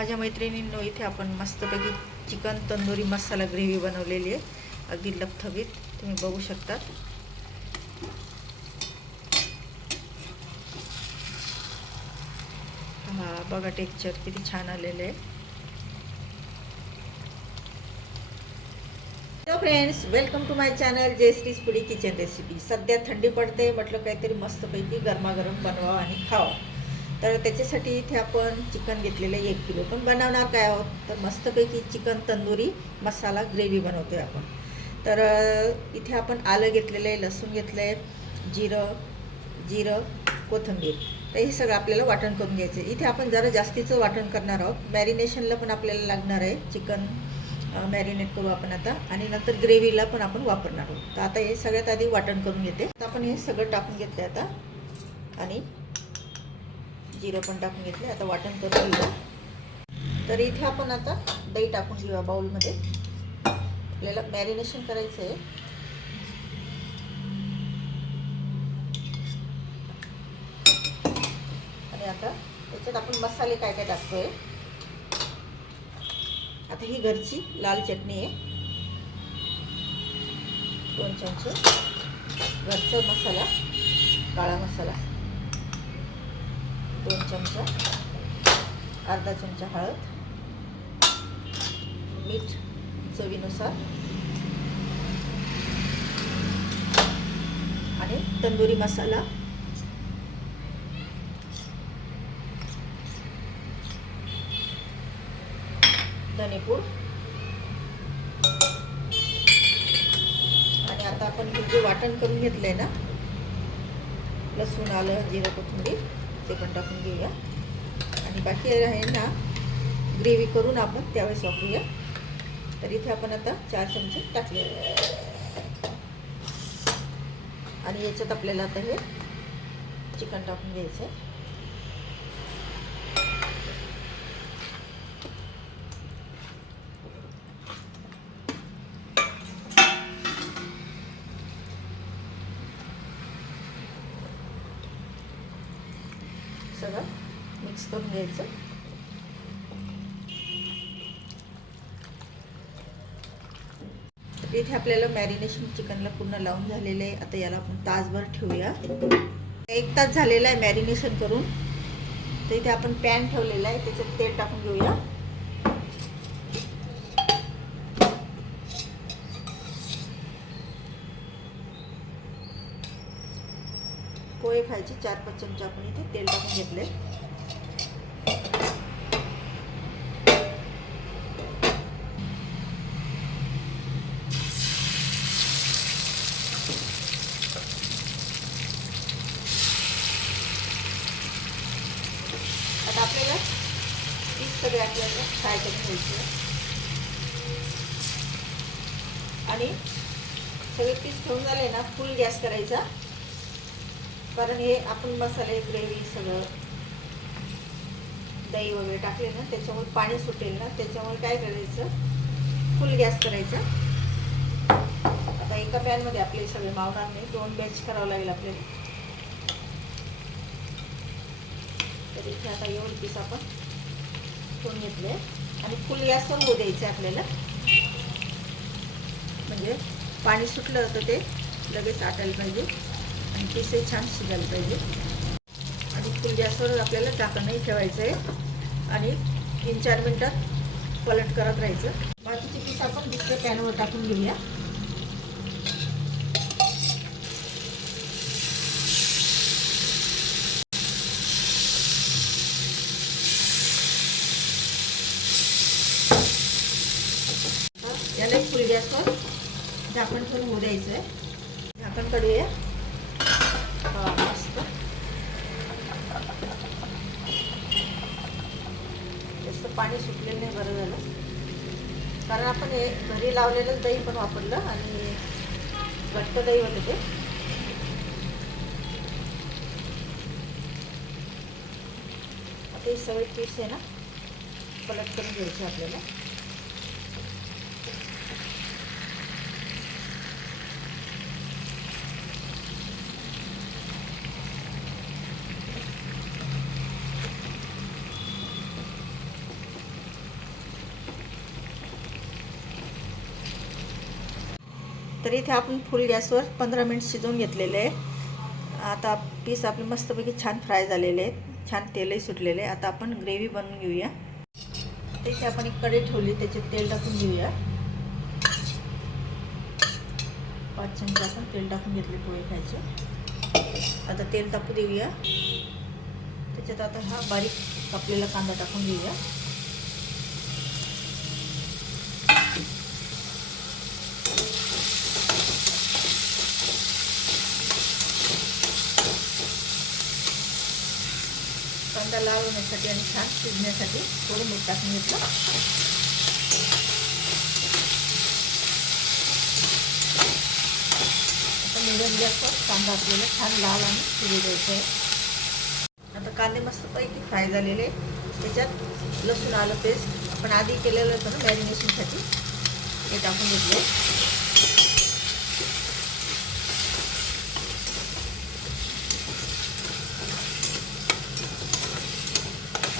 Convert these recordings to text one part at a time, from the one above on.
माझ्या मैत्रिणींनो इथे आपण मस्तपैकी चिकन तंदुरी मसाला ग्रेव्ही बनवलेली आहे. अगदी लपथबीत तुम्ही बघू शकतात. हा बघा टेक्चर किती छान आलेलं आहे. Hello friends welcome to my channel जयश्रीज पुडी किचन रेसिपी सध्या थंडी पडते म्हटलं काहीतरी मस्तपैकी गरमागरम बनवावं आणि खावं. तर त्याच्यासाठी इथे आपण चिकन घेतलेलं आहे एक किलो. पण बनवणार काय आहोत? तर मस्तपैकी चिकन तंदुरी मसाला ग्रेव्ही बनवतो आहे आपण. तर इथे आपण आलं घेतलेलं आहे लसूण घेतलं आहे जिरं जिरं कोथिंबीर. तर हे सगळं आपल्याला वाटण करून घ्यायचं आहे इथे आपण जरा जास्तीचं वाटण करणार आहोत. मॅरिनेशनला पण आपल्याला लागणार आहे चिकन मॅरिनेट करू आपण आता. आणि नंतर ग्रेव्हीला पण आपण वापरणार आहोत. तर आता हे सगळ्यात आधी वाटण करून घेते. तर आपण हे सगळं टाकून घेतलं आता. आणि जिरं पण टाकून घेतले आता वाटण करून घेऊया तर इथे आपण आता दही टाकून घेऊया बाऊलमध्ये आपल्याला मॅरिनेशन करायचं आहे आणि आता त्याच्यात आपण मसाले काय काय टाकतोय. आता ही घरची लाल चटणी आहे. दोन चमचे घरचा मसाला काळा मसाला. दोन चमचा. अर्धा चमचा हळद. मीठ चवीनुसार. आणि तंदुरी मसाला. धनेपूड. आणि आता आपण जे वाटण करून घेतलं आहे ना लसूण आलं जिरं कोथिंबीर. ते पण टाकून घेऊया. आणि बाकी आहे ना ग्रेव्ही करून आपण त्यावेळेस वापरूया. तर इथे आपण आता चार चमचे टाकले. आणि याच्यात आपल्याला आता हे चिकन टाकून घ्यायचं आहे सगळं मिक्स करून घ्यायचं इथे आपल्याला मॅरिनेशन चिकनला पूर्ण लावून झालेलं आहे. आता याला आपण तासभर ठेवूया. एक तास झालेला आहे मॅरिनेशन करून. तर इथे आपण पॅन ठेवलेला आहे. त्याच्यात तेल टाकून घेऊया. पोहे खायचे चार पाच चमचे आपण इथे तेल टाकून घेतले आता आपल्याला पीस सगळे आपल्याला फ्राय करून घ्यायचे आणि सगळे पीस ठेवून झाले ना फुल गॅस करायचा. कारण हे आपण मसाले ग्रेव्ही सगळं दही वगैरे टाकले ना त्याच्यामुळे पाणी सुटेल ना त्याच्यामुळे काय करायचं? फुल गॅस करायचा. आता एका पॅनमध्ये आपले सगळे मावणार नाही दोन बॅच करावं लागेल आपल्याला. तर इथे आता एवढे पीस आपण ठेवून घेतले आणि फुल गॅसवर होऊ द्यायचे आपल्याला. म्हणजे पाणी सुटलं होतं ते लगेच आटायला पाहिजे. आणि पिसे छान शिजायला पाहिजे. आणि फुल गॅसवर आपल्याला झाकणही ठेवायचं आहे. आणि तीन चार मिनटात पलट करत राहायचं. बाकीचे पीस आपण दुसऱ्या पॅनवर टाकून घेऊया याला फुल गॅसवर झाकण ठेवून होऊ द्यायचं आहे झाकण काढूया. मस्त. जास्त पाणी सुटलेलं नाही बरं झालं. कारण आपण हे घरी लावलेलंच दही पण वापरलं आणि घट्ट दही होतं ते. आता हे सगळे पीस आहे ना पलट करून घ्यायचे आपल्याला. तर इथे आपण फुल गॅसवर पंधरा मिनिट शिजवून घेतलेले आहे आता पीस आपले मस्तपैकी छान फ्राय झालेले आहेत. छान तेलही सुटलेले आहे आता आपण ग्रेव्ही बनवून घेऊया. त्याची आपण एक कढई ठेवली त्याचे तेल टाकून घेऊया. पाच चमचे आपण तेल टाकून घेतले पोहे खायचे. आता तेल टाकू देऊया. त्याच्यात आता हा बारीक कापलेला कांदा टाकून घेऊया. कांदा लाल होण्यासाठी आणि छान शिजण्यासाठी थोडं मीठ टाकून घेतलं. आता मिडियम गॅसवर कांदा आपल्याला छान लाल आणि शिजू द्यायचा आहे. आता कांदे मस्तपैकी फ्राय झालेले त्याच्यात लसूण आलं पेस्ट. आपण आधी केलेलं होतं ना मॅरिनेशनसाठी. ते टाकून घेतलं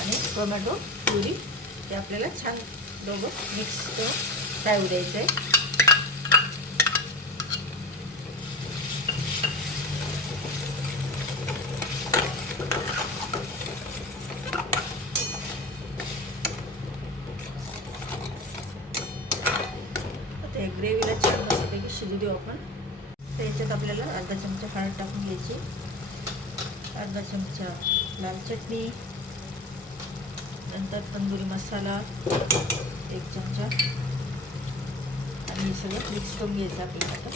आणि टोमॅटो प्युरी ते आपल्याला छान दोघं मिक्स करून फ्राय होऊ द्यायचं आहे आता ग्रेव्हीला छान मस्तपैकी शिजू देऊ आपण. तर याच्यात आपल्याला अर्धा चमचा हळद टाकून घ्यायची. अर्धा चमचा लाल चटणी. नंतर तंदुरी मसाला एक चमचा. आणि हे सगळं मिक्स करून घ्यायचं आपल्याला आता.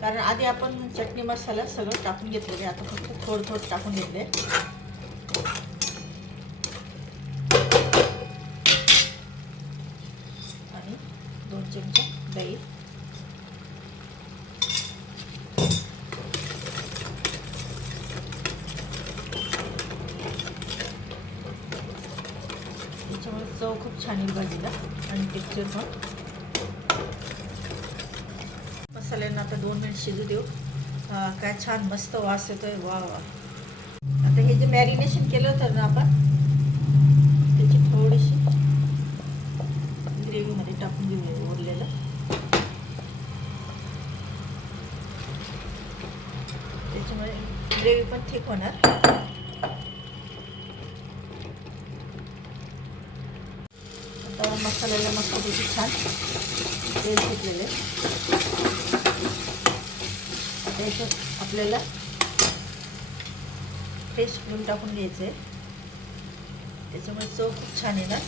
कारण आधी आपण चटणी मसाला सगळं टाकून घेतलेले आता फक्त थोडं थोडं टाकून घेतले आणि दोन चमचा दही त्याच्यामुळे चव खूप छान येईल भाजीला आणि टेक्चर पण. मसाल्यांना आता दोन मिनिट शिजू देऊ. काय छान मस्त वास येतोय. वा वा. आता हे जे मॅरिनेशन केलं होतं ना आपण त्याची थोडीशी ग्रेव्हीमध्ये टाकून घेऊया उरलेलं. त्याच्यामुळे ग्रेव्ही पण ठीक होणार. आता मसाल्याला मस्तपैकी छान तेल सुटलेले त्याच्यात आपल्याला फ्रेश क्रीम टाकून घ्यायचं आहे. त्याच्यामुळे चव खूप छान येणार.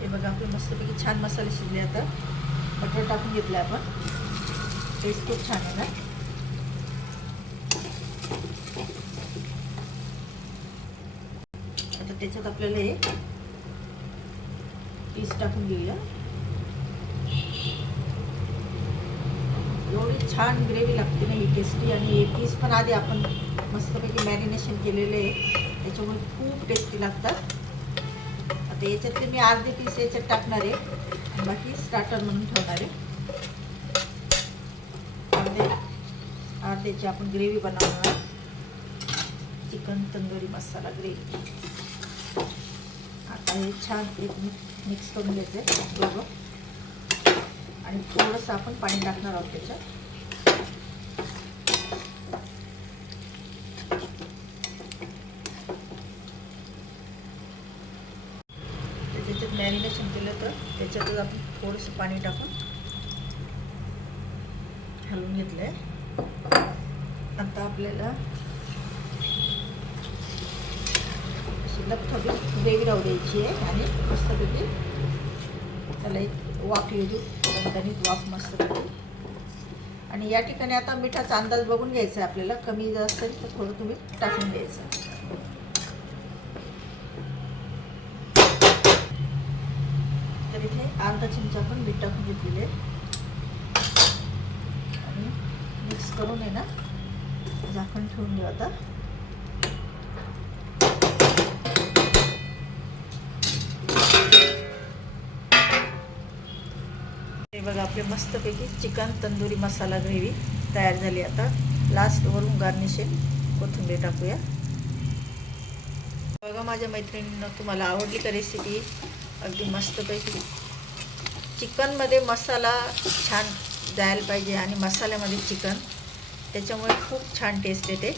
हे बघा आपले मस्तपैकी छान मसाले शिजले आता. बटर टाकून घेतलं आपण. टेस्ट खूप छान येणार आता त्याच्यात आपल्याला हे पीस टाकून घेऊया. एवढी छान ग्रेव्ही लागते ना ही टेस्टी आणि हे पीस पण आधी आपण मस्तपैकी मॅरिनेशन केलेले आहे. त्याच्यामुळे खूप टेस्टी लागतात. आता याच्यातले मी अर्धे पीस याच्यात टाकणार आहे. आणि बाकी स्टार्टर म्हणून ठेवणार आहे. अर्धे अर्ध्याची आपण ग्रेव्ही बनवणार. चिकन तंदुरी मसाला ग्रेव्ही आणि छान एक मिक्स करून घ्यायचं आहे बरोबर आणि थोडंसं आपण पाणी टाकणार आहोत त्याच्यात. त्याच्यात मॅरिनेशन केलं तर त्याच्यातच आपण थोडंसं पाणी टाकून घालून घेतलं आहे आता आपल्याला शिल्लक थोडी ग्रेव्ही राहू द्यायची आहे आणि मस्तपैकी त्याला एक वाफ येऊ देऊ. दणदणीत वाफ मस्तपैकी आणि या ठिकाणी आता मिठाचा अंदाज बघून घ्यायचा आहे आपल्याला. कमी जर असेल तर थोडं तुम्ही टाकून द्यायचं तर इथे अर्धा चमचा पण मीठ टाकून घेतलेले आणि मिक्स करून आहे ना झाकण ठेवून देऊ आता. आपले मस्तपैकी चिकन तंदुरी मसाला ग्रेव्ही तयार झाली आता. लास्ट वरून गार्निशिंग कोथिंबीर टाकूया. माझ्या मैत्रिणीनं तुम्हाला आवडली का रेसिपी अगदी मस्तपैकी. चिकनमध्ये मसाला छान जायला पाहिजे आणि मसाल्यामध्ये चिकन. त्याच्यामुळे खूप छान टेस्ट येते.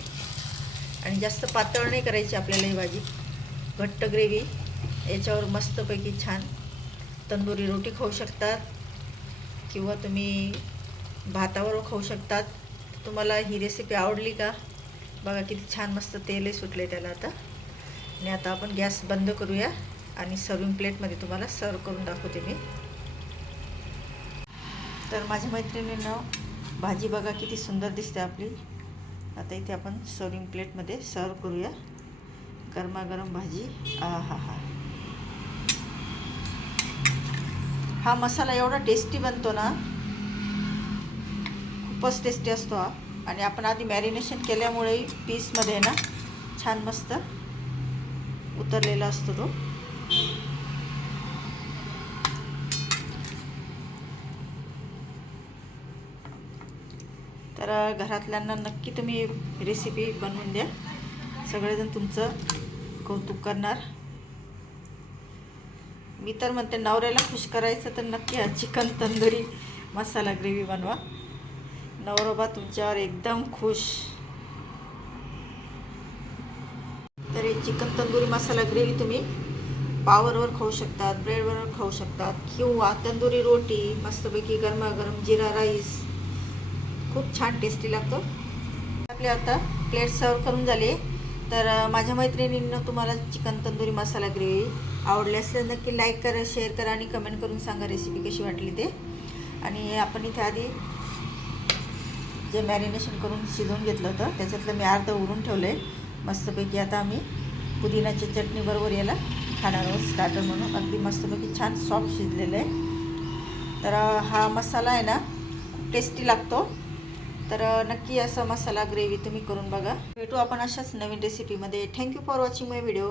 आणि जास्त पातळ नाही करायची आपल्याला ही भाजी. घट्ट ग्रेव्ही याच्यावर मस्तपैकी छान तंदुरी रोटी खाऊ शकतात. किंवा तुम्ही भातावर खाऊ शकतात. तुम्हाला ही रेसिपी आवडली का? बघा किती छान मस्त तेलही सुटले त्याला आता. आणि आता आपण गॅस बंद करूया आणि सर्विंग प्लेटमध्ये तुम्हाला सर्व करून दाखवते मी. तर माझ्या मैत्रिणीनं भाजी बघा किती सुंदर दिसते आपली. आता इथे आपण सर्विंग प्लेटमध्ये सर्व करूया. गरमागरम भाजी. आ हा हा हा मसाला एवढा टेस्टी बनतो ना खूपच टेस्टी असतो हा. आणि आपण आधी मॅरिनेशन केल्यामुळे पीसमध्ये ना छान मस्त उतरलेला असतो तो. तर घरातल्यांना नक्की तुम्ही रेसिपी बनवून द्या. सगळेजण तुमचं कौतुक करणार. मी तर म्हणते नवऱ्याला खुश करायचं तर नक्की हा चिकन तंदुरी मसाला ग्रेव्ही बनवा. नवरोबा तुमच्यावर एकदम खुश. तर हे चिकन तंदुरी मसाला ग्रेव्ही तुम्ही पावरवर खाऊ शकतात ब्रेडवर खाऊ शकतात किंवा तंदुरी रोटी मस्तपैकी गरमागरम जिरा राईस. खूप छान टेस्टी लागतो. आपले आता प्लेट सर्व करून झाले. तर माझ्या मैत्रिणींना तुम्हाला चिकन तंदुरी मसाला ग्रेव्ही आवडली असल्यास नक्की लाईक करा शेअर करा आणि कमेंट करून सांगा रेसिपी कशी वाटली ते. आणि आपण इथे आधी जे मॅरिनेशन करून शिजवून घेतलं होतं त्याच्यातलं मी अर्ध उरून ठेवलं आहे मस्तपैकी आता आम्ही पुदिनाच्या चटणीबरोबर याला खाणार आहोत स्टार्टर म्हणून. अगदी मस्तपैकी छान सॉफ्ट शिजलेलं आहे. तर हा मसाला आहे ना खूप टेस्टी लागतो. तर नक्की असा मसाला ग्रेव्ही तुम्ही करून बघा. भेटू आपण अशाच नवीन रेसिपीमध्ये thank you for watching my video